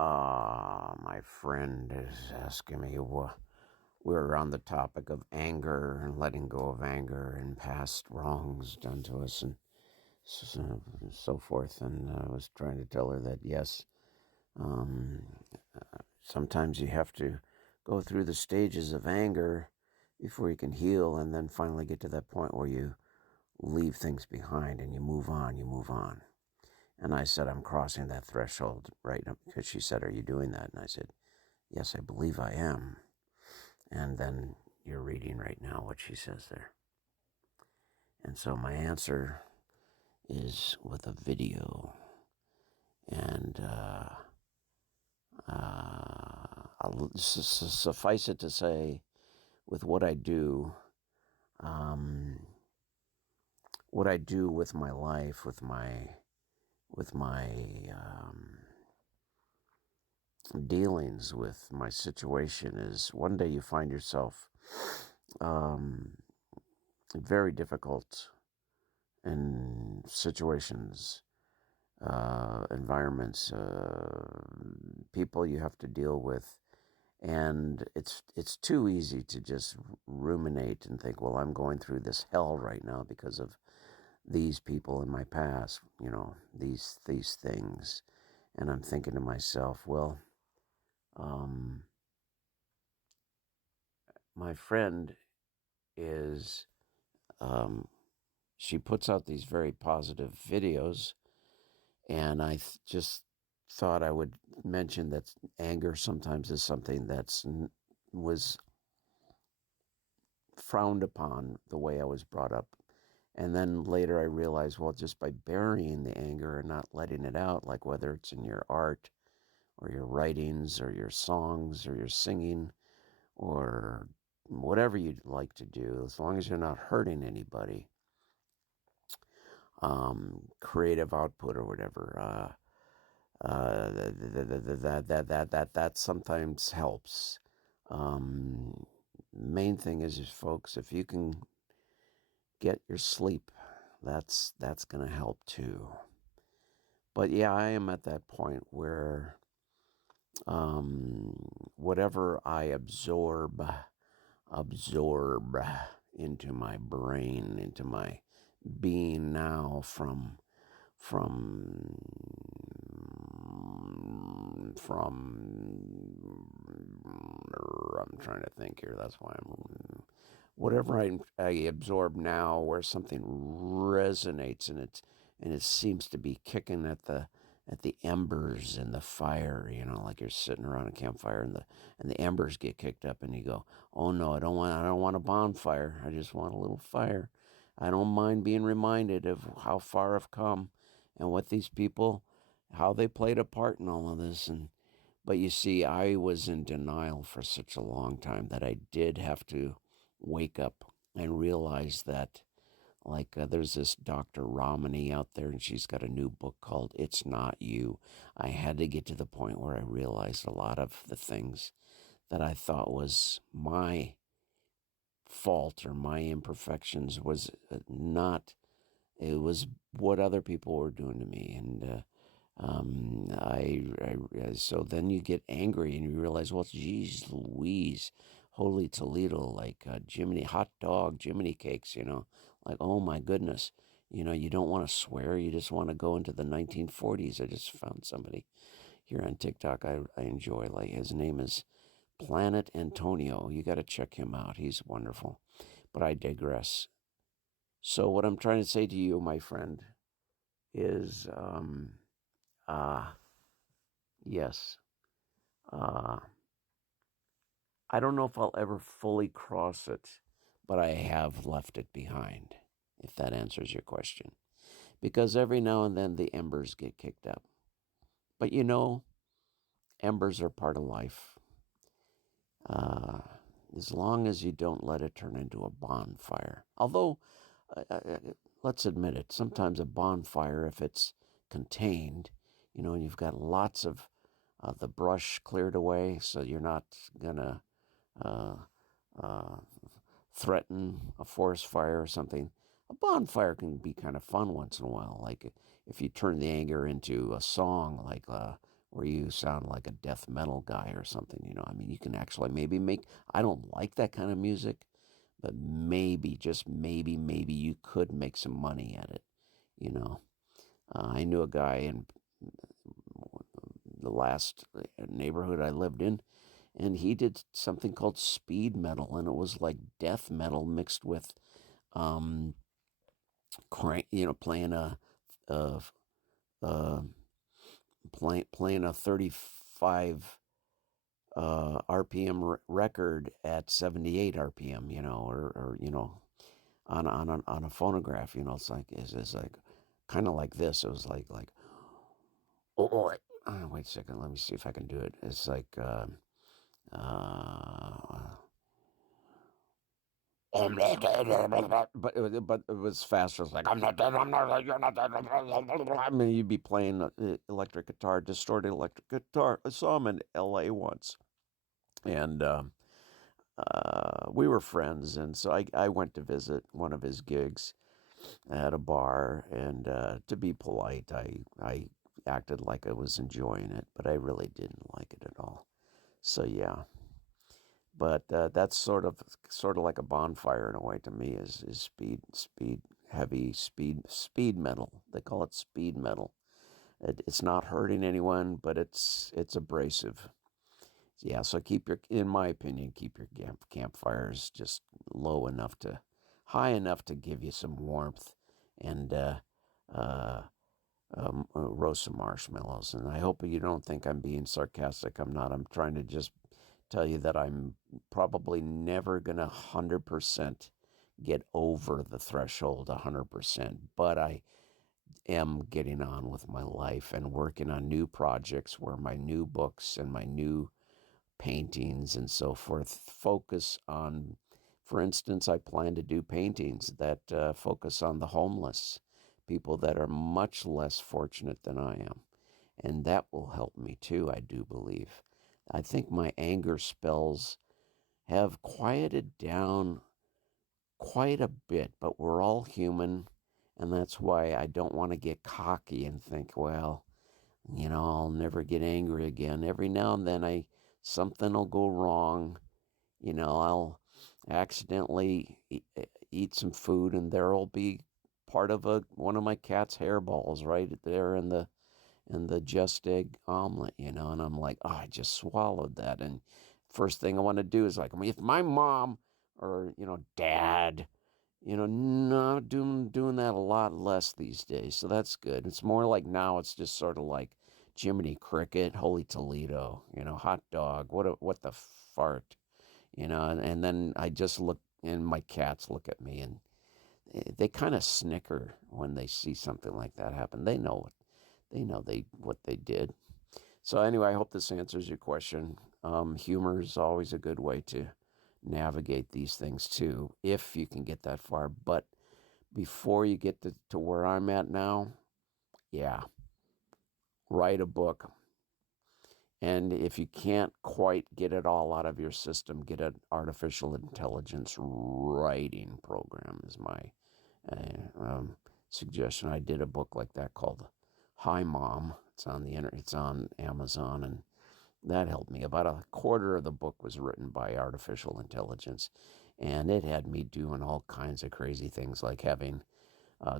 My friend is asking me, we're on the topic of anger and letting go of anger and past wrongs done to us and so forth. And I was trying to tell her that, yes, sometimes you have to go through the stages of anger before you can heal and then finally get to that point where you leave things behind and you move on, And I said, I'm crossing that threshold right now because she said, are you doing that? And I said, yes, I believe I am. And then you're reading right now what she says there. And so my answer is with a video. And I'll suffice it to say, with what I do with my life, with my dealings with my situation is one day you find yourself very difficult in situations, environments, people you have to deal with, and it's too easy to just ruminate and think, well, I'm going through this hell right now because of these people in my past, these things, and I'm thinking to myself, well, my friend is, she puts out these very positive videos, and I just thought I would mention that anger sometimes is something was frowned upon the way I was brought up. And then later I realized, well, just by burying the anger and not letting it out, like whether it's in your art or your writings or your songs or your singing or whatever you'd like to do, as long as you're not hurting anybody, creative output or whatever, that sometimes helps. Main thing is, folks, if you can get your sleep, that's going to help too. But yeah, I am at that point where whatever I absorb into my brain, into my being now from I'm trying to think here. That's why whatever I absorb now, where something resonates and it seems to be kicking at the embers and the fire, like you're sitting around a campfire and the embers get kicked up and you go, oh no, I don't want a bonfire. I just want a little fire. I don't mind being reminded of how far I've come and what these people, how they played a part in all of this. But you see, I was in denial for such a long time that I did have to wake up and realize that, like, there's this Dr. Ramani out there, and she's got a new book called It's Not You. I had to get to the point where I realized a lot of the things that I thought was my fault or my imperfections was not. It was what other people were doing to me, and so then you get angry and you realize, well, geez Louise, holy Toledo, like Jiminy hot dog, Jiminy cakes, like, oh my goodness, you don't want to swear, you just want to go into the 1940s. I just found somebody here on TikTok I enjoy, like his name is Planet Antonio. You got to check him out. He's wonderful. But I digress. So what I'm trying to say to you, my friend, is, yes, I don't know if I'll ever fully cross it, but I have left it behind, if that answers your question. Because every now and then the embers get kicked up. But embers are part of life. As long as you don't let it turn into a bonfire. Although, let's admit it, sometimes a bonfire, if it's contained, and you've got lots of the brush cleared away, so you're not going to threaten a forest fire or something. A bonfire can be kind of fun once in a while. Like if you turn the anger into a song, like where you sound like a death metal guy or something. I mean, you can actually maybe make. I don't like that kind of music, but maybe, just maybe you could make some money at it. You know, I knew a guy in the last neighborhood I lived in, and he did something called speed metal, and it was like death metal mixed with, um, playing a, a playing a 35 RPM record at 78 RPM, or on a phonograph. It's like kind of like this. It was like wait a second, let me see if I can do it. It's like uh, but it was faster. It's like, I'm not dead. I'm not dead. You're not dead. I mean, you'd be playing electric guitar, distorted electric guitar. I saw him in L.A. once, and we were friends, and so I went to visit one of his gigs at a bar, and to be polite, I acted like I was enjoying it, but I really didn't like it at all. So yeah, but that's sort of like a bonfire in a way to me. Is speed heavy speed metal. They call it speed metal. It's not hurting anyone, but it's abrasive. Yeah, so in my opinion, keep your campfires just high enough to give you some warmth, and uh, roast some marshmallows. And I hope you don't think I'm being sarcastic. I'm not. I'm trying to just tell you that I'm probably never gonna 100% get over the threshold 100%, but I am getting on with my life and working on new projects where my new books and my new paintings and so forth focus on. For instance, I plan to do paintings that focus on the homeless, people that are much less fortunate than I am. And that will help me too, I do believe. I think my anger spells have quieted down quite a bit, but we're all human. And that's why I don't want to get cocky and think, well, I'll never get angry again. Every now and then something will go wrong. I'll accidentally eat some food, and there'll be part of one of my cat's hairballs right there in the just egg omelet, and I'm like, oh, I just swallowed that. And first thing I want to do is like, if my mom or, dad, no, doing that a lot less these days. So that's good. It's more like now it's just sort of like Jiminy Cricket, Holy Toledo, hot dog, what the fart, and then I just look, and my cats look at me, and they kind of snicker when they see something like that happen. They know what they did. So anyway, I hope this answers your question. Humor is always a good way to navigate these things too, if you can get that far. But before you get to where I'm at now, yeah, write a book. And if you can't quite get it all out of your system, get an artificial intelligence writing program is my suggestion. I did a book like that called Hi Mom. It's on the internet. It's on Amazon, and that helped me. About a quarter of the book was written by artificial intelligence, and it had me doing all kinds of crazy things, like having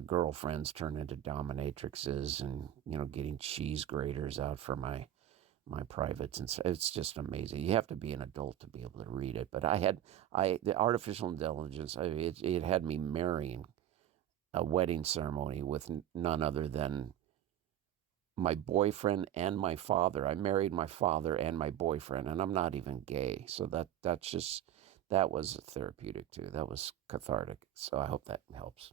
girlfriends turn into dominatrixes, and getting cheese graters out for my privates, and so it's just amazing. You have to be an adult to be able to read it. But the artificial intelligence. It had me marrying a wedding ceremony with none other than my boyfriend and my father. I married my father and my boyfriend, and I'm not even gay. So that was therapeutic too. That was cathartic. So I hope that helps.